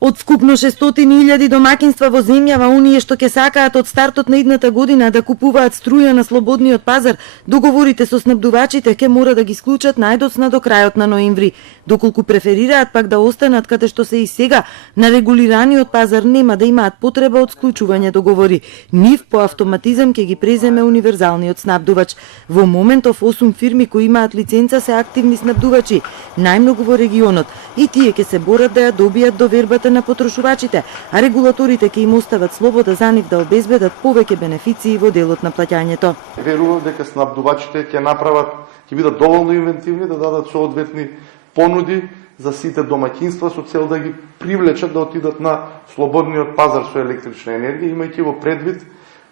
Од вкупно 600.000 домаќинства во земјава оние што ќе сакаат од стартот на идната година да купуваат струја на слободниот пазар, договорите со снабдувачите ќе мора да ги склучат најдоцна до крајот на ноември, доколку преферираат пак да останат каде што се и сега на регулираниот пазар нема да имаат потреба од склучување договори. Нив по автоматизам ќе ги преземе универзалниот снабдувач. Во моментов 8 фирми кои имаат лиценца се активни снабдувачи, најмногу во регионот, и тие ќе се борат да ја добијат довербата на потрошувачите, а регулаторите ќе им остават слобода за нив да обезбедат повеќе бенефиции во делот на плаќањето. Верувам дека снабдувачите ќе бидат доволно инвентивни да дадат соодветни понуди за сите домаќинства со цел да ги привлечат да отидат на слободниот пазар со електрична енергија, имајќи во предвид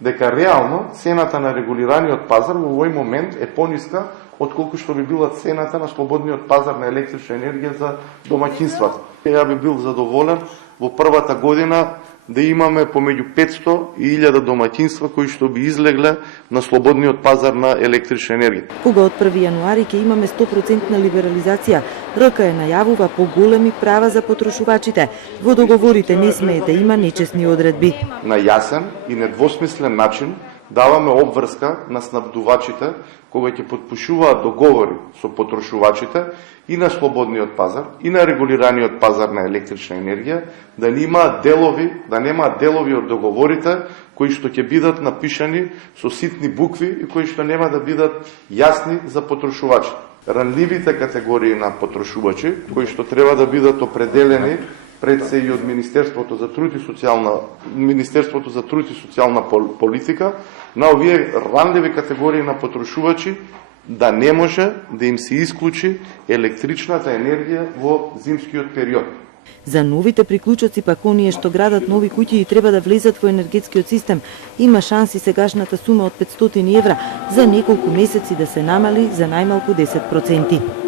дека реално цената на регулираниот пазар во овој момент е пониска отколку што би била цената на слободниот пазар на електрична енергија за домаќинствата. Ја би бил задоволен во првата година да имаме помеѓу 500 и 1000 домаќинства кои што би излегле на слободниот пазар на електрична енергија. Кога од 1 јануари ќе имаме 100% либерализација, РК најавува поголеми права за потрошувачите. Во договорите не смее да има нечесни одредби. На јасен и недвосмислен начин даваме обврска на снабдувачите кога ќе потпишуваат договори со потрошувачите и на слободниот пазар и на регулираниот пазар на електрична енергија да немаат делови од договорите кои што ќе бидат напишани со ситни букви и кои што нема да бидат јасни за потрошувачите. Ранливите категории на потрошувачи кои што треба да бидат определени пред се и од Министерството за труд и социјална политика, на овие ранливи категории на потрошувачи да не може да им се исклучи електричната енергија во зимскиот период. За новите приклучоци пак оние што градат нови куќи и треба да влезат во енергетскиот систем, има шанси сегашната сума од 500 евра за неколку месеци да се намали за најмалку 10%.